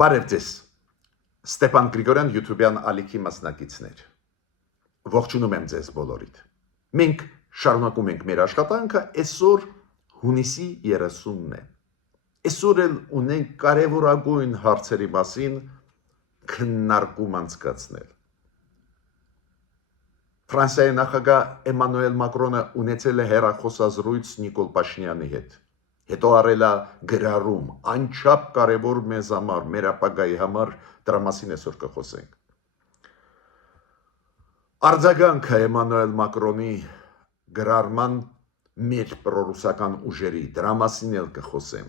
Բարև ձեզ, Ստեփան Գրիգորյան YouTube-յան ալիքի մասնակիցներ, ողջունում եմ ձեզ բոլորիդ։ Մենք շարունակում ենք մեր աշխատանքը, այսօր հունիսի 30-ն է։ Այսօր էլ ունենք կարևորագույն հարցերի մասին քննարկում անցկացնել։ Ֆրանսիայի նախագահ Էմանուել Մակրոնը ունեցել է հեռախոսազրույց Նիկոլ Փաշինյանի հետ։ Հետո արել է գրառում, անչափ կարևոր մեզ համար, մեր ապագայի համար, դրա մասին այսօր կխոսենք։ Արձագանքը Էմանուել Մակրոնի գրառման մեր պրոռուսական ուժերի, դրա մասին էլ կխոսեմ։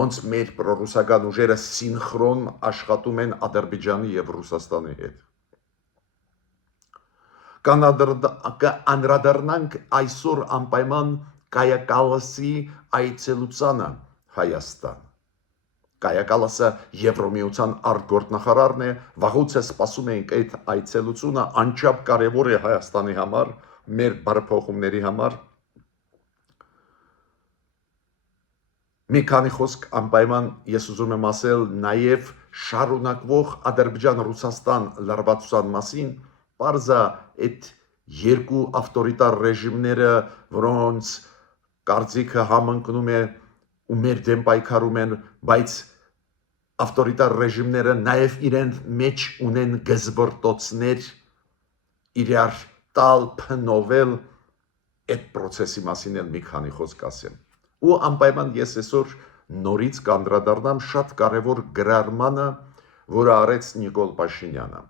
Ոնց մեր պրոռուսական ուժերը սինխրոն աշխատում են Ադրբեջանի եւ Ռուսաստանի հետ։ Անդրադառնանք այսօր անպայման Կայա Կալասի այցելությանը Հայաստան։ Կայա Կալասը Եվրոմիության արտգործնախարարն է, վաղուց է սպասում ենք այդ այցելությունը, անչափ կարևոր է Հայաստանի համար, մեր բարեփոխումների համար։ Մի քանի խոսք անպայման ես ուզում եմ ասել նաև շարունակվող Ադրբեջան-Ռուսաստան լարվածության մասին, պարզա այդ երկու ավտորիտար ռեժիմները, որոնց կարծիքը համընկնում է ու մեր դեմ պայքարում են, բայց ավտորիտար ռեժիմները նաև իրենց մեջ ունեն գզբրտոցներ իրար տալ, փնովել, այդ process-ի մասին էլ մի քանի խոսք ասեմ։ Ու անպայման ես այսօր նորից կանդրադառնամ շատ կարևոր գրառմանը, որը արեց Նիկոլ Փաշինյանը,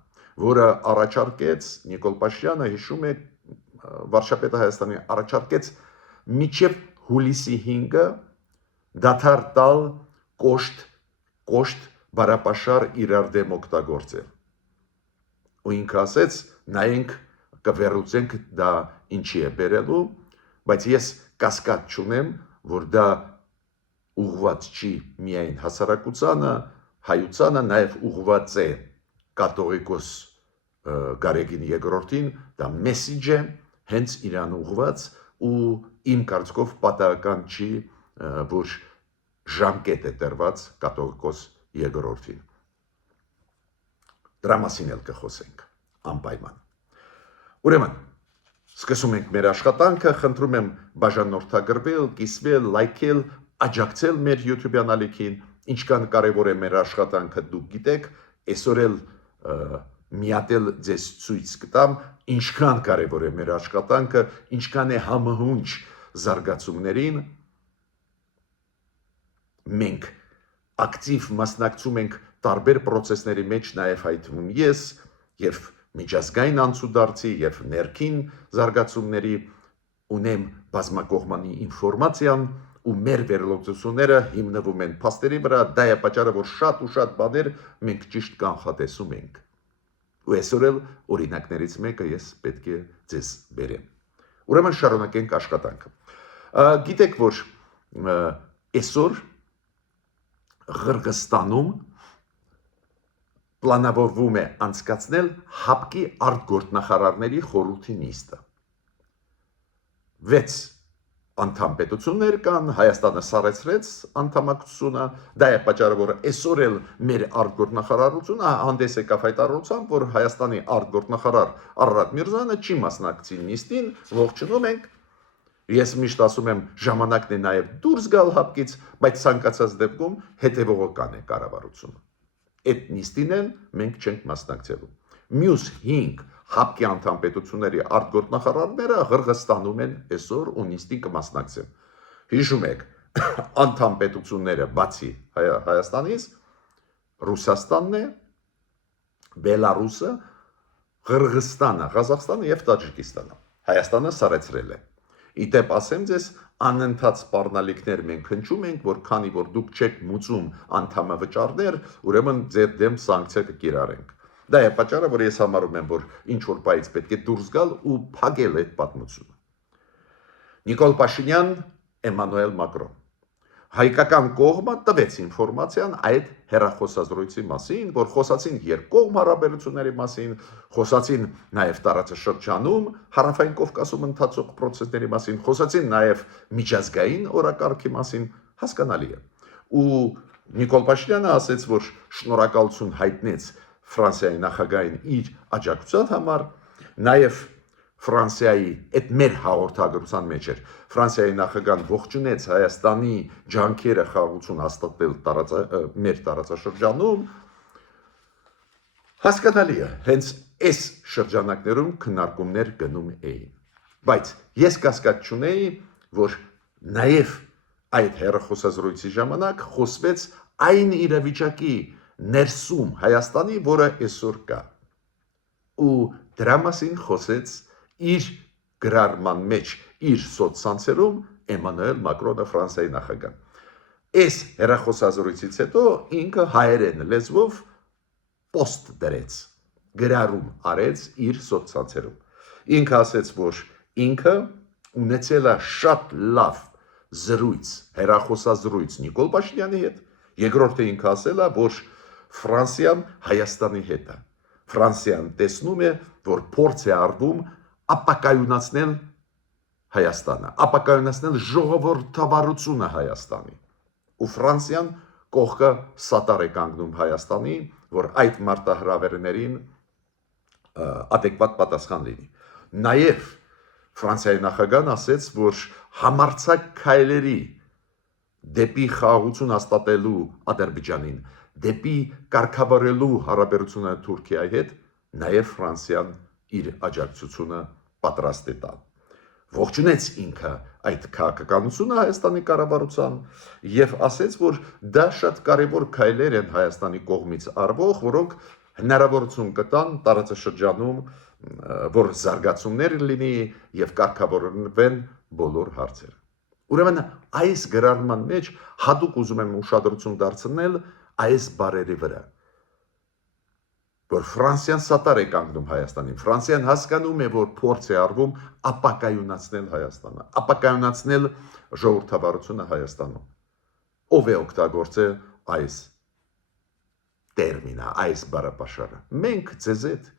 որը առաջարկեց Նիկոլ Փաշինյանը, հիշում եք, վարչապետը Հայաստանի առաջարկեց մինչև հուլիսի 5-ը դադար տալ կոշտ բարապաշար իրար դեմ օգտագործել։ Ու ինքը ասեց, նայենք կվերլուծենք դա ինչի է բերելու, բայց ես կասկած չունեմ, որ դա ուղղված չի միայն հասարակությանը, հայությանը, նաև ուղղված է կաթողիկոս Գարեգին II-ին, դա մեսիջ է, հենց իրան ուղղված ու իմ կարծիքով պատահական չի, որ ժամկետ է տրված կաթողիկոս II-ին։ Դրա մասին էլ կխոսենք անպայման։ Ուրեմն, սկսում ենք մեր աշխատանքը, խնդրում եմ բաժանորդագրվել, կիսվել, լայքել, աջակցել մեր YouTube-յան ալիքին, ինչքան կարևոր է մեր աշխատանքը դուք գիտեք, այսօր էլ միատել ձեզ ցույց կտամ, ինչքան կարևոր է մեր աշխատանքը, ինչքան է համահունչ զարգացումներին։ Մենք ակտիվ մասնակցում ենք տարբեր process-ների մեջ, նաև այդ թվում ես եւ միջազգային անցուդարձի եւ ներքին զարգացումների ունեմ բազմակողմանի ինֆորմացիան ու մեր վերլուծությունները հիմնվում են փաստերի վրա, դա է պատճառը, որ շատ ու շատ բաներ մենք ճիշտ կանխատեսում ենք։ Ու այսօր էլ օրինակներից մեկը ես պետք է ձեզ բերեմ։ Ուրեմն շարունակենք աշխատանքը։ Գիտեք, որ այսօր Ղրղստանում պլանավորվում է անցկացնել ՀԱՊԿ-ի արտգործնախարարների խորհրդի նիստը։ 6 անդամ պետություններ կան, Հայաստանը սարեցրեց անդամակցությունը, դա է պատճառը, որ այսօր էլ մեր արտգործնախարարությունը հանդես եկավ հայտարարությամբ, որ Հայաստանի արտգործնախարար Արարատ Միրզոյանը չի մասնակցի նիստին, ողջունում ենք։ Ես միշտ ասում եմ, ժամանակն է նաև դուրս գալ ՀԱՊԿ-ից, բայց ցանկացած դեպքում հետևողական է կառավարությունը։ Այդ նիստին են մենք չենք մասնակցելու։ Մյուս 5 ՀԱՊԿ-ի անդամ պետությունների արտգործնախարարները Ղրղստանում են այսօր ու նիստին կմասնակցեն։ Հիշում եք, անդամ պետությունները բացի Հայաստանից, Ռուսաստանն է, Բելարուսը, Ղրղստանը, Ղազախստանը եւ Տաջիկստանը։ Հայաստանը սարեցրել է։ Իդեպ ասեմ ձեզ, անընդհատ սպառնալիքներ մենք հնչում ենք, որ քանի որ դուք չեք մուծում անդամավճարներ, ուրեմն ձեր դեմ սանկցիա կկիրառենք։ Դա է պատճառը, որ ես համարում եմ, որ ինչ որ բայից պետք է դուրս գալ ու փակել այդ պատմությունը։ Նիկոլ Փաշինյան, Էմանուել Մակրոն։ Հայկական կողմը տվեց ինֆորմացիան այդ հեռախոսազրույցի մասին, որ խոսացին երկկողմ հարաբերությունների մասին, խոսացին նաև տարածաշրջանում, Հարավային Կովկասում ընթացող process-ների մասին, խոսացին նաև միջազգային օրակարգի մասին, հասկանալի է։ Ու Նիկոլ Փաշինյանը ասաց, որ շնորհակալություն հայտնեց Ֆրանսիայի նախագահին իր աջակցության համար, նաև Ֆրանսիայի այդ մեր հաղորդագրության մեջ էր Ֆրանսիայի նախագահան ողջունեց Հայաստանի ջանքերը խաղաղություն հաստատել մեր տարածաշրջանում հասկանալի է հենց այս շրջանակներում քննարկումներ գնում էին բայց ես կասկած չունեի որ նաև այդ հեռախոսազրույցի ժամանակ խոսվեց այն իրավիճակի ներսում Հայաստանի, որը այսօր կա ու դրա մասին խոսեց իր գրառման մեջ իր սոցցանցերում Էմանուել Մակրոնը Ֆրանսիայի նախագահ այս հեռախոսազրույցից հետո ինքը հայերեն լեզվով post դրեց գրառում արեց իր սոցցանցերում ինքը ասեց որ ինքը ունեցել է շատ լավ զրույց հեռախոսազրույց Նիկոլ Փաշինյանի հետ երկրորդը ինքը ասել է որ Ֆրանսիան Հայաստանի հետ է Ֆրանսիան տեսնում է որ փորձ է արվում ապակայունացնել Հայաստանը ապակայունացնել ժողովրդավարությունը Հայաստանի ու Ֆրանսիան կողքը սատար է կանգնում Հայաստանի որ այդ մարտահրավերներին adekvat պատասխան լինի նաև Ֆրանսիայի նախագահան ասաց որ համարձակ քայլերի դեպի խաղաղություն հաստատելու Ադրբեջանին դեպի կարգավորելու հարաբերությունը Թուրքիայի հետ նաև Ֆրանսիան իր աջակցությունը պատրաստ է տալ ողջունեց ինքը այդ քաղաքականությունը Հայաստանի կառավարության եւ ասաց որ դա շատ կարեւոր քայլեր են Հայաստանի կողմից արվող որոնք հնարավորություն կտան տարածաշրջանում որ զարգացումներ լինի եւ կարգավորվեն բոլոր հարցերը ուրեմն այս գրառման մեջ հadoop ուզում եմ ուշադրություն դարձնել այս բարերի վրա որ Ֆրանսիան սատար է կանգնում Հայաստանին Ֆրանսիան հասկանում է որ փորձ է արվում ապակայունացնել Հայաստանը ապակայունացնել ժողովրդավարությունը Հայաստանում ով է օգտագործել այս տերմինը այս բառապաշարը մենք ձեզ հետ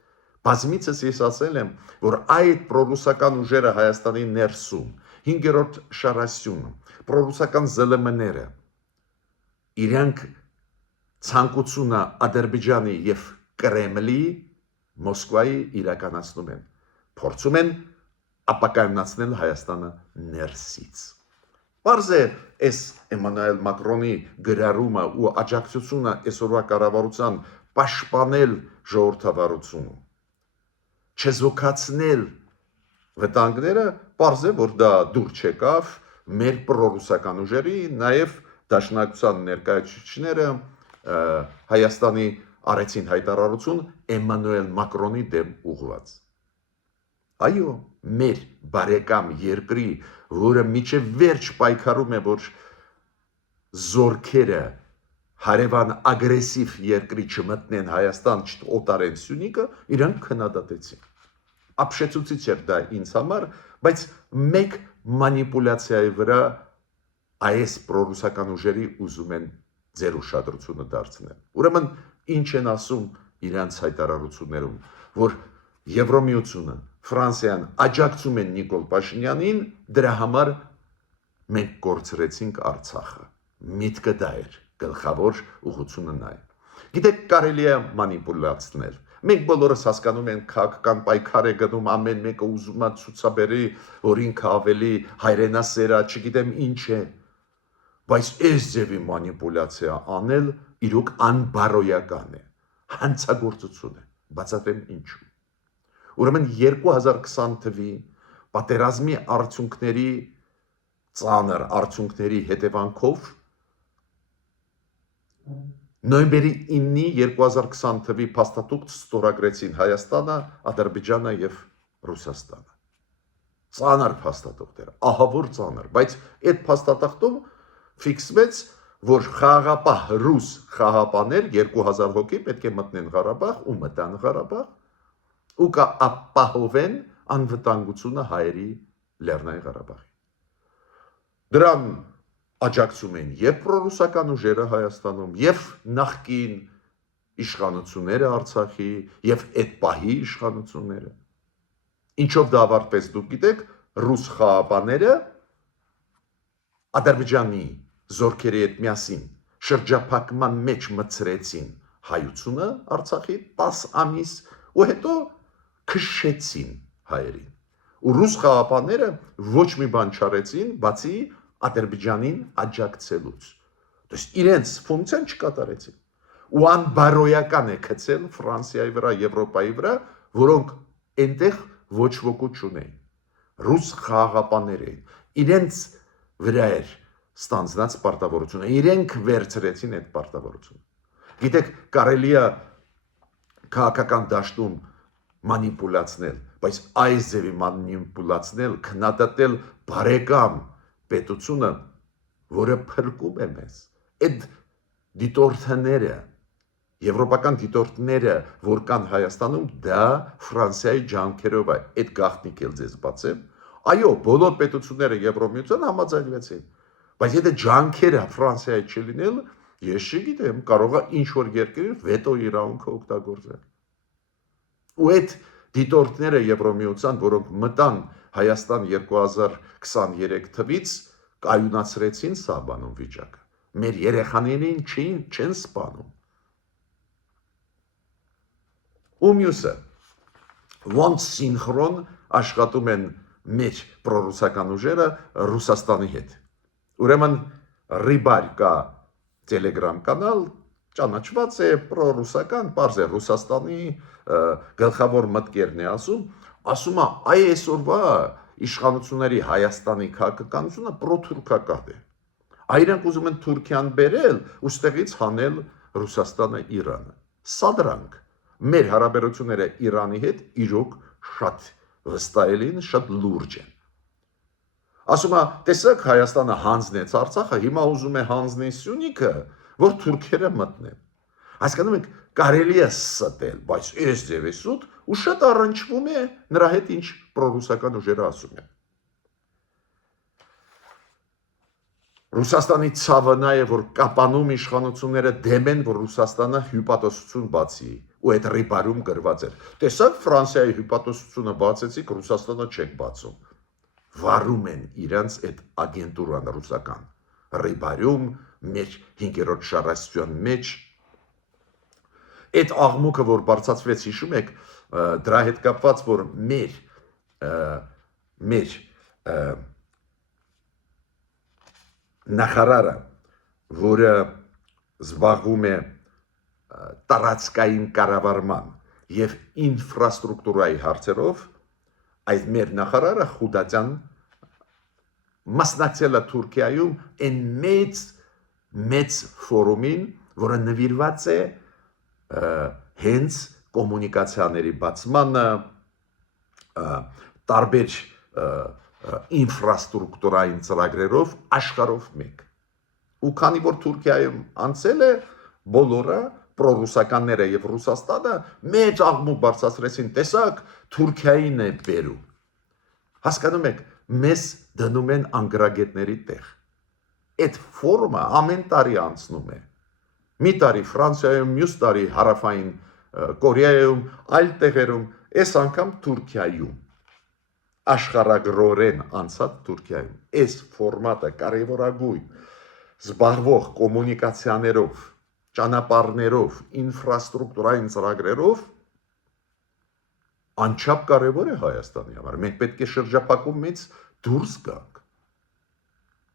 բազմիցս ես ասել եմ որ այդ պրոռուսական ուժերը Հայաստանի ներսում 5-րդ շարասյունը պրոռուսական ԶԼՄ-ները իրանք ցանկությունը Ադրբեջանի եւ Կրեմլի Մոսկվայի իրականացնում են փորձում են ապակայունացնել Հայաստանը ներսից Պարզ է այս Էմանուել Մակրոնի գրառումը ու աջակցությունը այսօրվա կառավարության պաշտպանել ժողովրդավարությունը չեզոքացնել վտանգները պարզ է որ դա դուր չեկավ մեր պրոռուսական ուժերի նաև դաշնակցության ներկայացուցիչները Հայաստանի արեցին հայտարարություն Էմանուել Մակրոնի դեմ ուղղված այո մեր բարեկամ երկրի որը միջև վերջ պայքարում է որ զորքերը հարևան ագրեսիվ երկրի չմտնեն Հայաստան չօտարեն Սյունիքը իրանք քննադատեցին ապշեցուցիչ էր դա ինձ համար բայց մեկ մանիպուլյացիայի վրա այս պրոռուսական ուժերի ուզում են ձեր ուշադրությունը դարձնել ուրեմն ինչ են ասում իրանց հայտարարություններում որ Եվրոմիությունը Ֆրանսիան աջակցում են Նիկոլ Փաշինյանին դրա համար մենք կորցրեցինք Արցախը միտքը դա էր գլխավոր ուղղությունը նա է գիտեք կարելի է մանիպուլացնել մենք բոլորս հասկանում ենք քաղաքական պայքար է գնում ամեն մեկը ուզում է ցուցաբերի որ ինքը ավելի հայրենասեր է չգիտեմ ինչ է բայց այս ձևի մանիպուլյացիա անել իրոք անբարոյական է հանցագործություն է բացատրեմ ինչու ուրեմն 2020 թվի պատերազմի արդյունքների ծանր արդյունքների հետևանքով նոյեմբերի 9-ի 2020 թվի փաստաթուղթ ստորագրեցին Հայաստանը, Ադրբեջանը եւ Ռուսաստանը։ Ծանր փաստաթուղթ էր, ահավոր ծանր, բայց այդ փաստաթղթում ֆիքսվեց, որ խաղաղապահ ռուս խաղապաներ 2000 հոգի պետք է մտնեն Ղարաբաղ ու մտան Ղարաբաղ ու կապահովեն անվտանգությունը հայերի Լեռնային Ղարաբաղի։ Դրան աջակցում են եւ պրոռուսական ուժերը Հայաստանում, եւ նախկին իշխանությունները Արցախի, եւ այդ պահի իշխանությունները։ Ինչով դա ավարտվեց, դուք գիտեք, ռուս խաղապաները Ադրբեջանի զորքերի հետ միասին շրջափակման մեջ մցրեցին հայությունը Արցախի 10 ամիս ու հետո քշեցին հայերին։ Ու ռուս խաղապանները ոչ մի բան չարեցին, բացի Ադրբեջանին աջակցելուց։ Դες իրենց ֆունկցիան չկատարեցին։ Ու անբարոյական է գցել Ֆրանսիայի վրա, Եվրոպայի վրա, որոնք այնտեղ ոչ ոք չունեին։ Ռուս խաղապաններ էին։ Իրենց վրա էր ստանձնած պարտավորությունը, իրենք վերցրեցին այդ պարտավորությունը։ Գիտեք, կարելի է քաղաքական դաշտում մանիպուլացնել, բայց այս ձևի մանիպուլացնել, քննադատել բարեկամ պետությունը, որը փրկում է մեզ։ Այդ դիտորդները, եվրոպական դիտորդները, որ կան Հայաստանում, դա Ֆրանսիայի ջանքերով է, այդ գաղտնիքը ձեզ բացեմ։ Այո, բոլոր պետությունները Եվրոմիության համաձայնվեցին, բայց եթե ջանքերը Ֆրանսիայի չլինել, ես չգիտեմ, կարող է ինչ-որ երկրի վետո իրավունքը օգտագործել։ Ու այդ դիտորդները Եվրոմիության, որոնք մտան Հայաստան 2023 թվից, կայունացրեցին սահմանում վիճակը։ Մեր երեխաներին չեն սպանում։ Ու մյուսը, ոնց սինխրոն աշխատում են մեր պրոռուսական ուժերը Ռուսաստանի հետ։ Ուրեմն Ռիբար կա Telegram կանալ, ճանաչված է պրոռուսական, պարզ է Ռուսաստանի գլխավոր մտքերն է ասում է այ այսօրվա իշխանությունների Հայաստանի քաղաքականությունը պրոթուրքական է։ Այրանք ուզում են Թուրքիան բերել ու ստեղից հանել Ռուսաստանը Իրանը։ Սադրանք մեր հարաբերությունները Իրանի հետ իրոք շատ վստահելին, շատ լուրջ են։ Ասում է, տեսեք Հայաստանը հանձնեց Արցախը, հիմա ուզում է հանձնի Սյունիքը, որ թուրքերը մտնեն։ Հասկանում եք, կարելի է ստել, բայց այս ձևի սուտ ու շատ առնչվում է նրա հետ ինչ պրոռուսական ուժերը ասում են։ Ռուսաստանի ցավը նա է, որ կապանում իշխանությունները դեմ են, որ Ռուսաստանը հյուպատոսություն բացի, ու այդ Ռիբարում գրված էր։ Տեսակ Ֆրանսիայի հյուպատոսությունը բացեցիք, Ռուսաստանը չեք բացում։ Վարում են իրանց այդ ագենտուրան ռուսական։ Ռիբարում, մեր 5-րդ շարասյուն մեջ, այդ աղմուկը, որ բարձրացվեց, հիշում եք, դրա հետ կապված, որ մեր նախարարը, որը զբաղվում է տարածքային կառավարման եւ ինֆրաստրուկտուրայի հարցերով, այդ մեր նախարարը Խուդատյան մասնակցել է Թուրքիայում այն մեծ ֆորումին, որը նվիրված է հենց կոմունիկացիաների բացմանը, տարբեր ինֆրաստրուկտուրային ծրագրերով աշխարհով մեկ։ Ու քանի որ Թուրքիայում անցել է, բոլորը պրոռուսականները եւ Ռուսաստանը մեծ աղմուկ բարձրացրեցին, տեսակ Թուրքիային է բերում։ Հասկանում եք, մեզ դնում են անգրագետների տեղ։ Այդ ֆորումը ամեն տարի անցնում է։ Մի տարի Ֆրանսիայում, մյուս տարի Հարավային Կորեայում, այլ տեղերում, այս անգամ Թուրքիայում։ Աշխարհագրորեն անցած Թուրքիայում։ Այս ֆորմատը կարևորագույն զբաղվող կոմունիկացիաներով, ճանապարհներով, ինֆրաստրուկտուրային ծրագրերով անչափ կարևոր է Հայաստանի համար։ Մենք պետք է շրջափակումից դուրս գանք։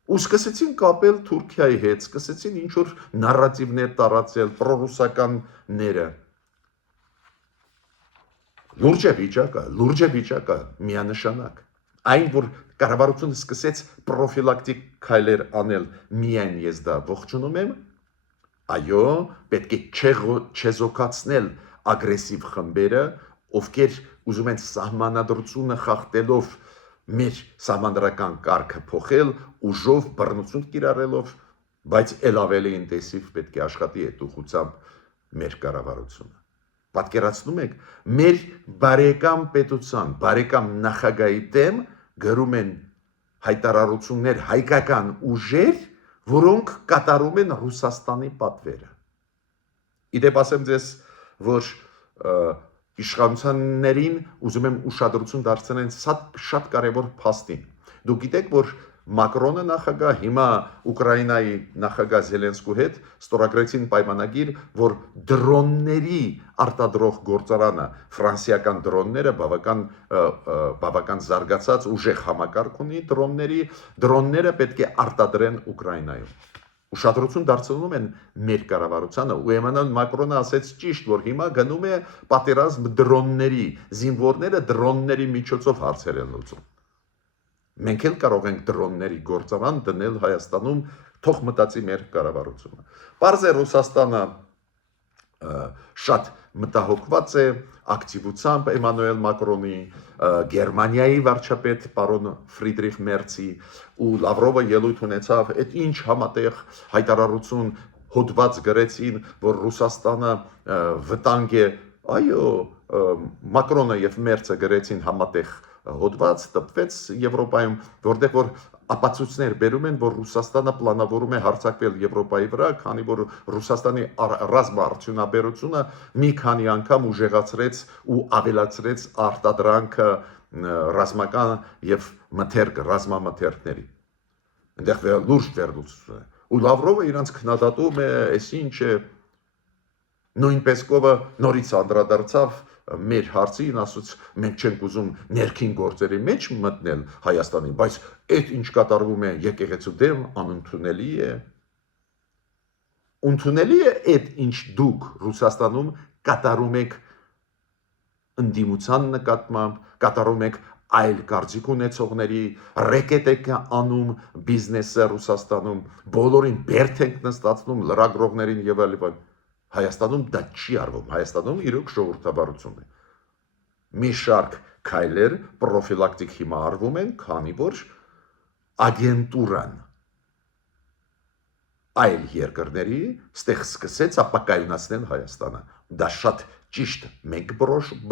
Ու սկսեցին կապել Թուրքիայի հետ, սկսեցին ինչ-որ նարատիվներ տարածել, պրոռուսականները։ Լուրջ է վիճակը, միանշանակ։ Այն, որ կառավարությունը սկսեց պրոֆիլակտիկ քայլեր անել, միայն ես դա ողջունում եմ, այո, պետք է չեզոքացնել ագրեսիվ խմբերը, ովքեր ուզում են սահմանադրությունը խախտելով մեր սահմանադրական կարգը փոխել, ուժով բռնություն կիրառելով, բայց ել ավելի ինտենսիվ պետք է աշխատի այդ ուղղությամբ մեր կառավարությունը։ Պատկերացնում եք, մեր բարեկամ պետության, բարեկամ նախագահի դեմ գրում են հայտարարություններ հայկական ուժեր, որոնք կատարում են Ռուսաստանի պատվերը։ Իդեպ ասեմ ձեզ, որ իշխանություններին ուզում եմ ուշադրություն դարձնել շատ կարևոր փաստին։ Դուք գիտեք, որ Մակրոնը նախագահ, հիմա Ուկրաինայի նախագահ Զելենսկու հետ ստորագրեցին պայմանագիր, որ դրոնների արտադրող գործարանը, ֆրանսիական դրոնները բավական զարգացած ուժեղ համակարգ ունի դրոնները պետք է արտադրեն Ուկրաինայում։ Ուշադրություն դարձնում են մեր կառավարությանը ու Էմանուել Մակրոնը ասեց ճիշտ, որ հիմա գնում է պատերազմ դրոնների, զինվորները դրոնների միջոցով հարցեր են լուծում։ Մենք էլ կարող ենք դրոնների գործարան դնել Հայաստանում, թող մտածի մեր կառավարությունը։ Պարզ է Ռուսաստանը շատ մտահոգված է ակտիվությամբ Էմանուել Մակրոնի, Գերմանիայի վարչապետ պարոն Ֆրիդրիխ Մերցի ու Լավրովը ելույթ ունեցավ, այդ ինչ համատեղ հայտարարություն հոդված գրեցին, որ Ռուսաստանը վտանգ է, այո, Մակրոնը եւ Մերցը գրեցին համատեղ հոդված տպվեց Եվրոպայում, որտեղ որ ապացույցներ բերում են, որ Ռուսաստանը պլանավորում է հարձակվել Եվրոպայի վրա, քանի որ Ռուսաստանի ռազմաարդյունաբերությունը մի քանի անգամ ուժեղացրեց ու ավելացրեց արտադրանքը ռազմական եւ ռազմամթերքների։ Այնտեղ լուրջ վերլուծություն է։ Ու Լավրովը իրանց քննադատում է, այսինչ նույնպես կովը նորից անդրադարձավ մեր հարցին, ասաց մենք չենք ուզում ներքին գործերի մեջ մտնել Հայաստանի, բայց այդ ինչ կատարվում է եկեղեցու դեմ անընդունելի է։ Ընդունելի է այդ ինչ դուք Ռուսաստանում կատարում եք ընդդիմության նկատմամբ, կատարում եք այլ կարծիք ունեցողների, ռեկետ եք անում բիզնեսը Ռուսաստանում, բոլորին բերդ եք նստացնում լրագրողներին եւ այլն։ Հայաստանում դա չի արվում, Հայաստանում իրոք ժողովրդավարություն է։ Մի շարք քայլեր պրոֆիլակտիկ հիմա արվում են, քանի որ ագենտուրան այլ երկրների ստեղ սկսեց ապակայունացնել Հայաստանը։ Դա շատ ճիշտ մենք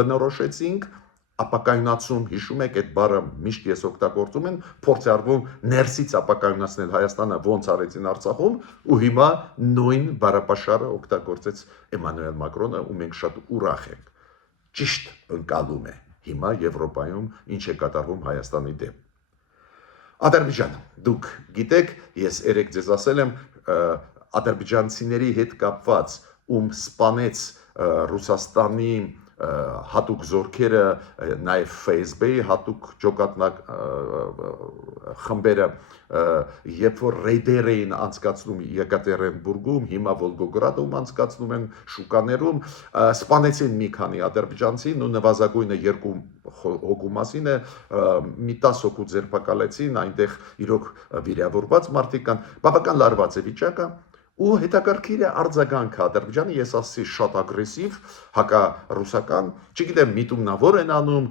բնորոշեցինք, ապակայունացում, հիշում եք այդ բառը միշտ ես օգտագործում եմ, փորձ արվում ներսից ապակայունացնել Հայաստանը, ոնց արեցին Արցախում, ու հիմա նույն բառապաշարը օգտագործեց Էմանուել Մակրոնը, ու մենք շատ ուրախ ենք։ Ճիշտ ընկալում է հիմա Եվրոպայում ինչ է կատարվում Հայաստանի դեմ։ Ադրբեջանը, դուք գիտեք, ես երեք ձեզ ասել եմ, ադրբեջանցիների հետ կապված, ում սպանեց Ռուսաստանի հատուկ զորքերը, նաև FSB-ի հատուկ ջոկատնակ խմբերը, երբ որ ռեյդեր էին անցկացնում Եկատերինբուրգում, հիմա Վոլգոգրադում անցկացնում են շուկաներում, սպանեցին մի քանի ադրբեջանցին ու նվազագույնը 2 հոգու մասին է, մի 10 հոգու ձերբակալեցին, այնտեղ իրոք վիրավորված մարդիկ կան, բավական լարված է վիճակը։ Ու հետաքրքիր է արձագանքը Ադրբեջանը, ես ասի շատ ագրեսիվ, հակառուսական, չգիտեմ միտումնավոր են անում,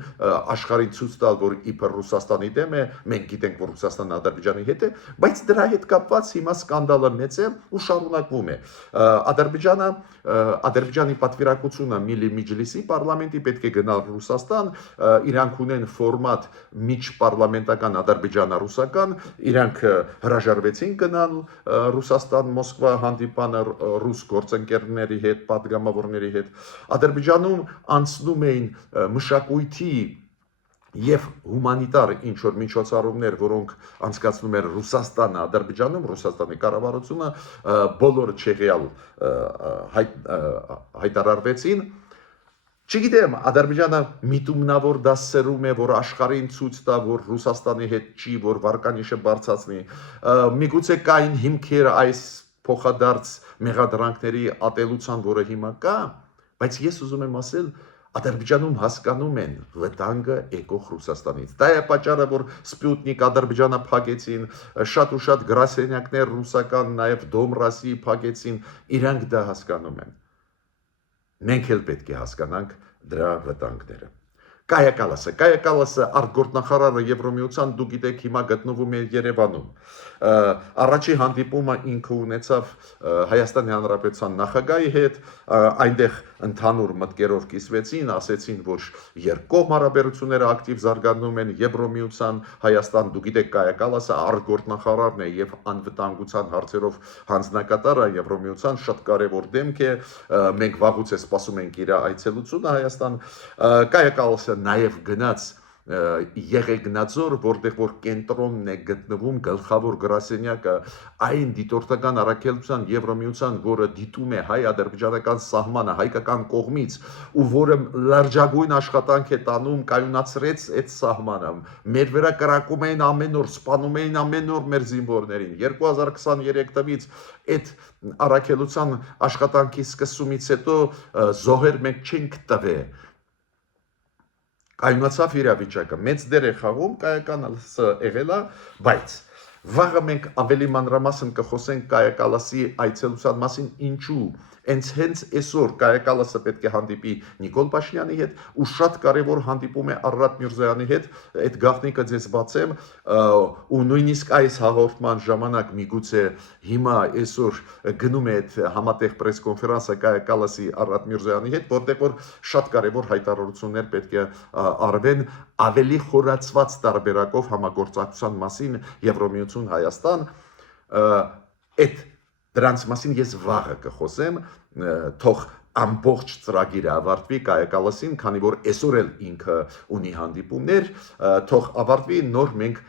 աշխարհին ցույց տալ, որ իբր Ռուսաստանի դեմ է, մենք գիտենք, որ Ռուսաստանը Ադրբեջանի հետ է, բայց դրա հետ կապված հիմա սկանդալը մեծ է ու շարունակվում է։ Ադրբեջանի պատվիրակությունը Միլի Միջլիսի պարլամենտի պետք է գնալ Ռուսաստան, իրանք ունեն ֆորմատ միջպարլամենտական ադրբեջանա-ռուսական, իրանք հրաժարվեցին գնալ Ռուսաստան, Մոսկվա հանդիպանը ռուս գործընկերների հետ, պատգամավորների հետ։ Ադրբեջանում անցնում էին մշակույթի եւ հումանիտար ինչ որ միջոցառումներ, որոնք անցկացնում էր Ռուսաստանը, Ադրբեջանում, Ռուսաստանի կառավարությունը բոլորը չեղյալ հայտարարվեցին։ Չգիտեմ, Ադրբեջանը միտումնավոր դասերում է, որ աշխարհին ցույց տա, որ Ռուսաստանի հետ չի, որ վարկանիշը բարձրացնի։ Միգուցե կային հիմքեր այս փոխադարձ մեղադրանքների ատելության, որը հիմա կա, բայց ես ուզում եմ ասել, Ադրբեջանում հասկանում են վտանգը եկող Ռուսաստանից։ Դա է պատճառը, որ Սպյուտնիկ Ադրբեջանը փակեցին, շատ ու շատ գրասենյակներ ռուսական, նաև Դոմրասի փակեցին, իրանք դա հասկանում են։ Մենք էլ պետք է հասկանանք դրա վտանգները։ Կայա Կալասը արտգործնախարարը Եվրոմիության, դուք գիտեք, հիմա գտնվում է Երևանում։ Առաջի հանդիպումը ինքը ունեցավ Հայաստանի Հանրապետության նախագահի հետ, այնտեղ ընդհանուր մտքերով կիսվեցին, ասեցին, որ երկկողմ հարաբերությունները ակտիվ զարգանում են Եվրոմիության, Հայաստան, դուք գիտեք, Կայա Կալասը արտգործնախարարն է եւ անվտանգության հարցերով հանձնակատարը Եվրոմիության, շատ կարեւոր դեմք է, մենք վաղուց է սպասում ենք իր այցելությունը Հայաստան։ Կայա Կալասը նաև գնաց Եղեգնաձոր, որտեղ որ կենտրոնն է գտնվում գլխավոր գրասենյակը այն դիտորդական առաքելության Եվրոմիության, որը դիտում է հայ-ադրբեջանական սահմանը հայկական կողմից ու որը լրջագույն աշխատանք է տանում կայունացրեց այդ սահմանը, մեր վրա կրակում էին ամեն օր, սպանում էին ամեն օր մեր զինվորներին, 2023 թվականից այդ առաքելության աշխատանքի սկսումից հետո զոհեր մենք չենք տվել, կայունացավ իրավիճակը, մեծ դեր է խաղում կայականալսը եղել է, բայց վաղը մենք ավելի մանրամասն կխոսենք կայակալասի այցելության մասին, ինչու հենց այսօր կայակալասը պետք է հանդիպի Նիկոլ Փաշինյանի հետ ու շատ կարևոր հանդիպում է Արարատ Միրզոյանի հետ, այդ գաղտնիքը ձեզ բացեմ ու նույնիսկ այս հաղորդման ժամանակ միգուցե հիմա այսօր գնում է այդ համատեղ պրեսկոնֆերանսը կայակալասի Արարատ Միրզոյանի հետ, որտեղ որ շատ կարևոր հայտարարություններ պետք է արվեն ավելի խորացված տարբերակով համագործակցության մասին Եվրոմիություն Հայաստան, այդ դրանց մասին ես վաղը կխոսեմ, թող ամբողջ ծրագիրը ավարտվի կայակալասին, քանի որ այսօր էլ ինքը ունի հանդիպումներ, թող ավարտվի, նոր մենք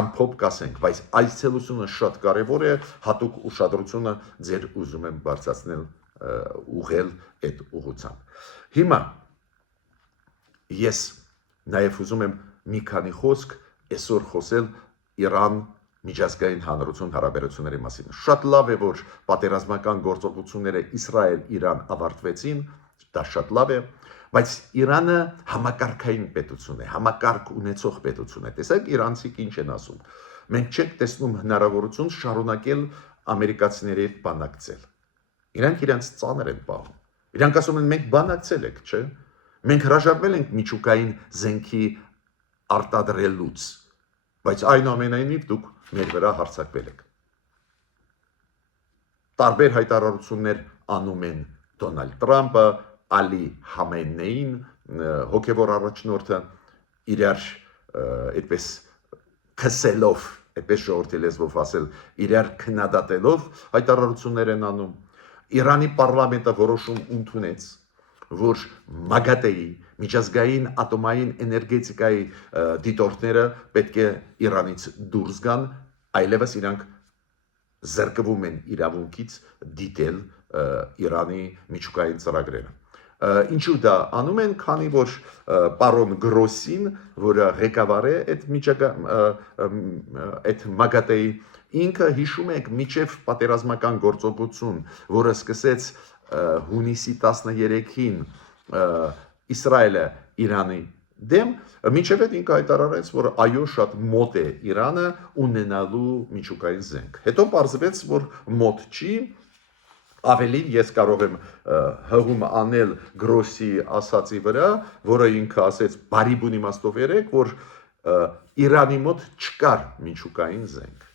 ամփոփ կասենք, բայց այցելությունը շատ կարևոր է, հատուկ ուշադրությունը ձեր ուզում եմ բարձրացնել ուղղել այդ ուղղությամբ։ Հիմա ես նաև ուզում եմ մի քանի խոսք այսօր խոսել Իրան միջազգային հանրություն հարաբերությունների մասին։ Շատ լավ է, որ պատերազմական գործողությունները Իսրայել-Իրան ավարտվեցին, դա շատ լավ է, բայց Իրանը համակարգային պետություն է, համակարգ ունեցող պետություն է։ Տեսեք, իրանցիք ինչ են ասում։ Մենք չենք տեսնում հնարավորություն շարունակել ամերիկացիների հետ բանակցել։ Իրանք իրենց ծանր են պահում։ Իրանք ասում են մենք բանակցել ենք, չէ՞։ Մենք հրաժարվել ենք միջուկային զենքի արտադրելուց, բայց այնուամենայնիվ դուք մեր վրա հարձակվել եք։ Տարբեր հայտարարություններ անում են Դոնալդ Տրամպը, Ալի Համենեին, հոգևոր առաջնորդը իրար այդպես քսելով, այդպես ժողովրդի լեզվով ասել, իրար քննադատելով հայտարարություններ են անում։ Իրանի պարլամենտը որոշում ընդունեց, որ ՄԱԳԱՏԵ-ի միջազգային ատոմային էներգետիկայի դիտորդները պետք է Իրանից դուրս գան, այլևս իրանք զրկվում են իրավունքից դիտել Իրանի միջուկային ծրագրերը։ Ինչու դա անում են, քանի որ պարոն Գրոսին, որը ղեկավար է այդ ՄԱԳԱՏԵ-ի, ինքը հիշում եք միջև պատերազմական գործողություն, որը սկսեց հունիսի 13-ին Իսրայելը Իրանի դեմ, մինչև այդ ինքը հայտարարեց, որ այո, շատ մոտ է Իրանը ունենալու միջուկային զենք։ Հետո պարզվեց, որ մոտ չի, ավելին ես կարող եմ հղում անել Գրոսի ասացի վրա, որը ինքը ասեց բարի բուն իմաստով երեք, որ Իրանի մոտ չկար միջուկային զենք։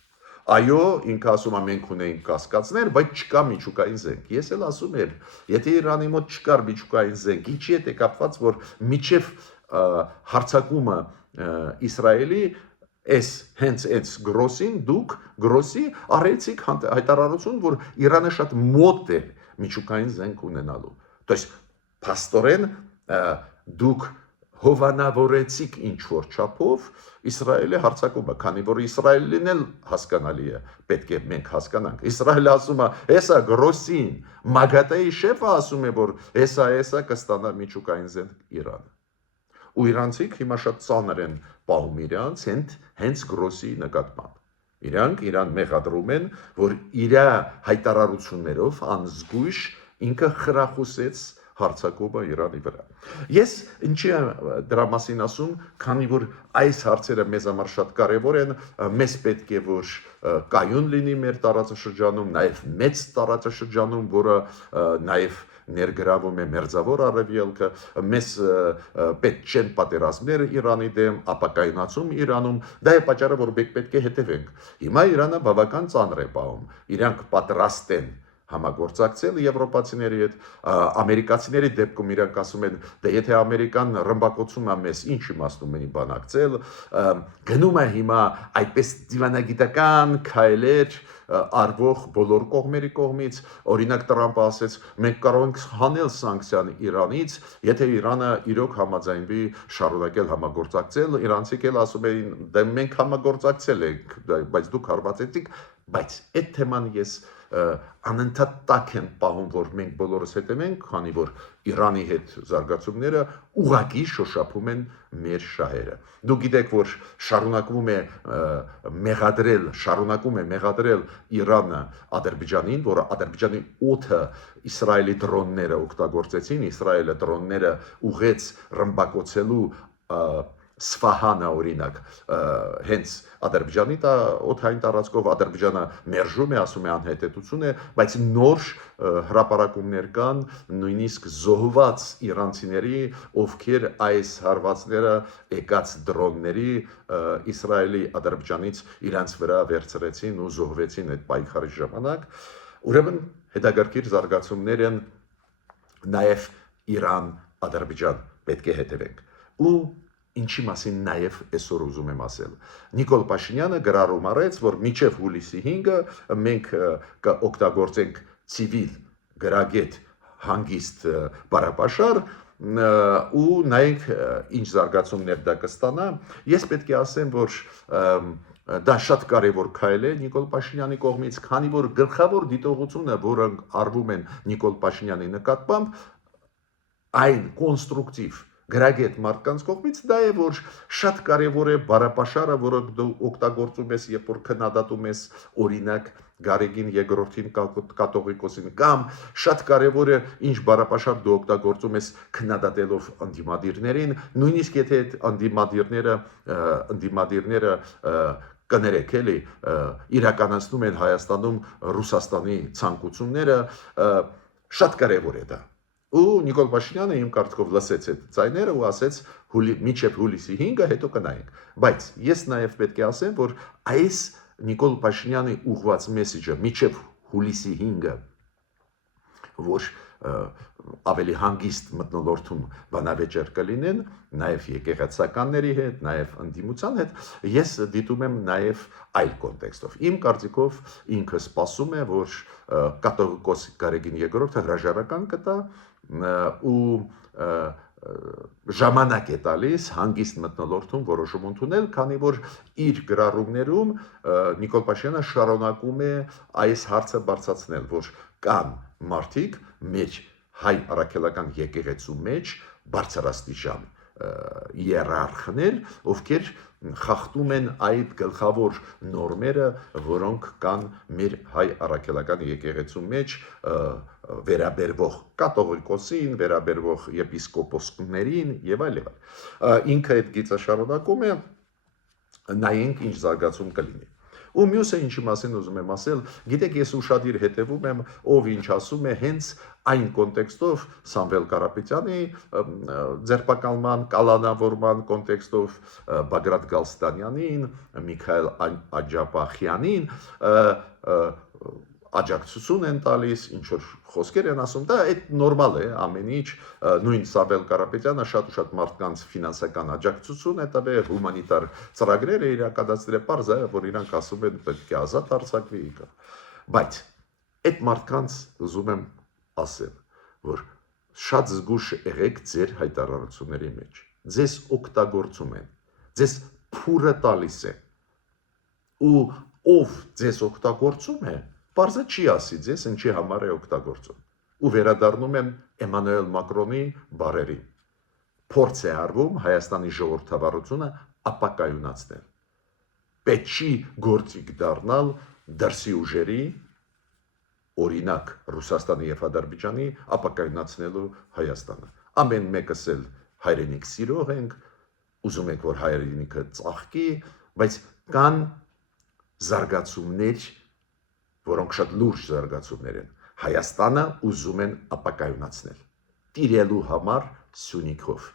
Այո, ինքը ասում է մենք ունենք կասկածներ, բայց չկա միջուկային զենք։ Ես էլ ասում եմ, եթե Իրանի մոտ չկար միջուկային զենք, ինչի հետ է կապված, որ միջև հարձակումը Իսրայելի հենց այս Գրոսին դուք Գրոսի արեցիք հայտարարություն, որ Իրանը շատ մոտ է միջուկային զենք ունենալու։ То есть փաստորեն դուք հովանավորեցիք ինչ որ չափով Իսրայելի հարձակումը, քանի որ Իսրայելին էլ հասկանալի է, պետք է մենք հասկանանք։ Իսրայելը ասում է, հեսա Գրոսին, ՄԱԳԱՏԵ-ի շեֆը ասում է, որ հեսա կստանա միջուկային զենք Իրանը։ Ու իրանցիք հիմա շատ ծանր են պահում իրանց հենց Գրոսի նկատմամբ։ Իրանք իրան մեղադրում են, որ իր հայտարարություններով անզգույշ ինքը խրախուսեց հարձակումը Իրանի վրա։ Ես ինչի եմ դրա մասին ասում, քանի որ այս հարցերը մեզ համար շատ կարևոր են, մեզ պետք է որ կայուն լինի մեր տարածաշրջանում, նաև մեծ տարածաշրջանում, որը նաև ներգրավում է մերձավոր արևելքը, մեզ պետք չեն պատերազմներ Իրանի դեմ, ապակայունացում Իրանում, դա է պատճառը, որ պետք է հետևենք։ Հիմա Իրանը բավական ծանր է պահում, իրանք պատրաստ են համագործակցել եվրոպացիների հետ, ամերիկացիների դեպքում իրանք ասում են, դե եթե Ամերիկան ռմբակոծում է մեզ, ինչ իմաստում ունի բանակցել, գնում է հիմա այդպես դիվանագիտական քայլեր արվող բոլոր կողմերի կողմից, օրինակ Տրամպը ասեց, մենք կարող ենք հանել սանկցիան Իրանից, եթե Իրանը իրոք համաձայնվի շարունակել համագործակցել, իրանցիք էլ ասում էին, դե մենք համագործակցել ենք, բայց դուք հարվածեցիք, բայց այդ թեման ես անընդհատ տակ են պահում, որ մենք բոլորս հետևենք, քանի որ Իրանի հետ զարգացումները ուղղակի շոշափում են մեր շահերը։ Դուք գիտեք, որ շարունակում է մեղադրել Իրանը Ադրբեջանին, որը Ադրբեջանի օդը Իսրայելի դրոնները օգտագործեցին, Իսրայելը դրոնները ուղեց ռմբակոծելու Սվահանը օրինակ հենց Ադրբեջանի օդային տարածքով Ադրբեջանը մերժում է, ասում է անհետեցություն է, բայց նոր հրապարակումներ կան նույնիսկ զոհված իրանցիների, ովքեր այս հարվածները եկած դրոնների Իսրայելի Ադրբեջանից իրանց վրա վերցրեցին ու զոհվեցին այդ պայքարի ժամանակ։ Ուրեմն հետագայր զարգացումներ են նաև Իրան-Ադրբեջան պետք է հետևենք։ Ու ինչի մասին նաև այսօր ուզում եմ ասել։ Նիկոլ Փաշինյանը գրառում արեց, որ մինչև հուլիսի 5-ը մենք կօգտագործենք ցիվիլ գրագետ հանգիստ բարապաշար ու նայենք ինչ զարգացումներ դա կստանա։ Ես պետք է ասեմ, որ դա շատ կարևոր քայլ է Նիկոլ Փաշինյանի կողմից, քանի որ գլխավոր դիտողությունը, որը արվում են Նիկոլ Փաշինյանի նկատմամբ, այն կոնստրուկտիվ գրագետ մարդկանց կողմից դա է, որ շատ կարևոր է բարապաշարը, որը դու օգտագործում ես, երբ որ քննադատում ես օրինակ Գարեգին երկրորդին կաթողիկոսին, կամ շատ կարևոր է ինչ բարապաշար դու օգտագործում ես քննադատելով ընդդիմադիրներին, նույնիսկ եթե այդ ընդդիմադիրները կներեք էլի իրականացնում են Հայաստանում Ռուսաստանի ցանկությունները, շատ կարևոր է դա։ Ու Նիկոլ Փաշինյանը իմ կարծիքով լսեց այդ ձայները ու ասեց մինչև հուլիսի 5-ը հետո կնայենք։ Բայց ես նաև պետք է ասեմ, որ այս Նիկոլ Փաշինյանի ուղղված մեսեջը մինչև հուլիսի 5-ը, որ ավելի հանգիստ մթնոլորտում բանավեճեր կլինեն, նաև եկեղեցականների հետ, նաև ընդդիմության հետ, ես դիտում եմ նաև այլ կոնտեքստով։ Իմ կարծիքով ինքը սպասում է, որ կաթողիկոս Գարեգին երկրորդը հրաժարական կտա ու ժամանակ է տալիս հանգիստ մթնոլորտում որոշում ընդունել, քանի որ իր գրառումներում Նիկոլ Փաշինյանը շարունակում է այս հարցը բարձրացնել, որ կան մարդիկ մեջ հայ առաքելական եկեղեցու մեջ բարձրաստիճան իերարխներ, ովքեր խախտում են այդ գլխավոր նորմերը, որոնք կան մեր հայ առաքելական եկեղեցու մեջ վերաբերվող կաթողիկոսին, վերաբերվող եպիսկոպոսներին եւ այլն։ Ինքը այդ գիծը շարունակում է, նայենք ինչ զարգացում կլինի։ Ու մյուսը ինչի մասին ուզում եմ ասել, գիտեք, ես ուշադիր հետևում եմ, ով ինչ ասում է հենց այն կոնտեքստով Սամվել Կարապետյանի ձերբակալման, կալանավորման կոնտեքստով Բագրատ Գալստանյանին, Միքայել Աջապախյանին աջակցություն են տալիս, ինչ որ խոսքեր են ասում, դա այդ նորմալ է, ամեն ինչ, նույն Սամվել Կարապետյանը շատ մարդկանց ֆինանսական աջակցություն է տվել, հումանիտար ծրագրեր է իրականացրել, պարզ է, որ իրանք ասում են պետք է ազատ արձակվի, բայց այդ մարդկանց ուզում եմ ասել, որ շատ զգուշ եղեք ձեր հայտարարությունների մեջ, ձեզ օգտագործում են, ձեզ փուրը տալիս է, ու ով ձեզ օգտագործում է, պարզը չի ասի ձեզ ինչի համար է օգտագործում, ու վերադառնում եմ Էմանուել Մակրոնի բառերին, փորձ է արվում Հայաստանի ժողովրդավարությունը ապակայունացնել, պետք չի գործիք դառնալ դրսի ուժերի, օրինակ Ռուսաստանի եւ Ադրբեջանի ապակայունացնելու Հայաստանը, ամեն մեկս էլ հայրենիք սիրող ենք, ուզում ենք, որ հայրենիքը ծաղկի, բայց կան զարգացումներ, որոնք շատ լուրջ զարգացումներ են, Հայաստանը ուզում են ապակայունացնել, տիրելու համար Սյունիքով,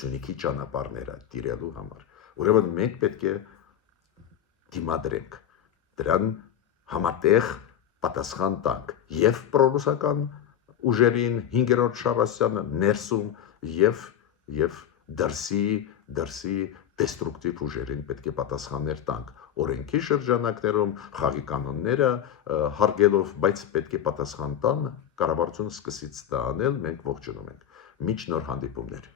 Սյունիքի ճանապարհները տիրելու համար, ուրեմն մենք պետք է դիմադրենք դրան համատեղ պատասխան տանք եւ պրորուսական ուժերին 5-րդ Շաբասյանը ներսում եւ դրսի դեստրուկտիվ ուժերին պետք է պատասխաններ տանք օրենքի շրջանակներում խաղի կանոնները հարգելով, բայց պետք է պատասխան տան կառավարությունը սկսից դա անել, մենք ողջունում ենք։ Մինչ նոր հանդիպումներ։